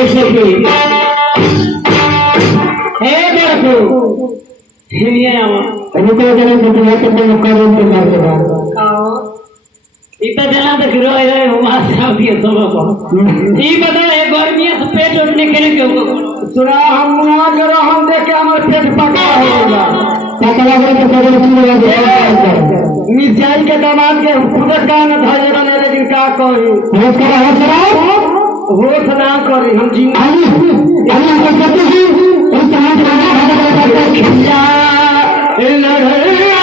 এসেছে হে দেখো হে আমার অনুকূল করে যদি হয়তো কোনো কারণ তো করতে পারবো इतना जना तक रो रहे हो मां साहब ये सब ये बताओ एक और मियां से पेट उठने के लिए क्यों सुना हम ना करो हम देखे हमारे पेट पका होगा पकड़ा गया तो सब कुछ मिर्जाई के दामाद के खुद का न था लेकिन का कही वो सदा कर हम जी अली अली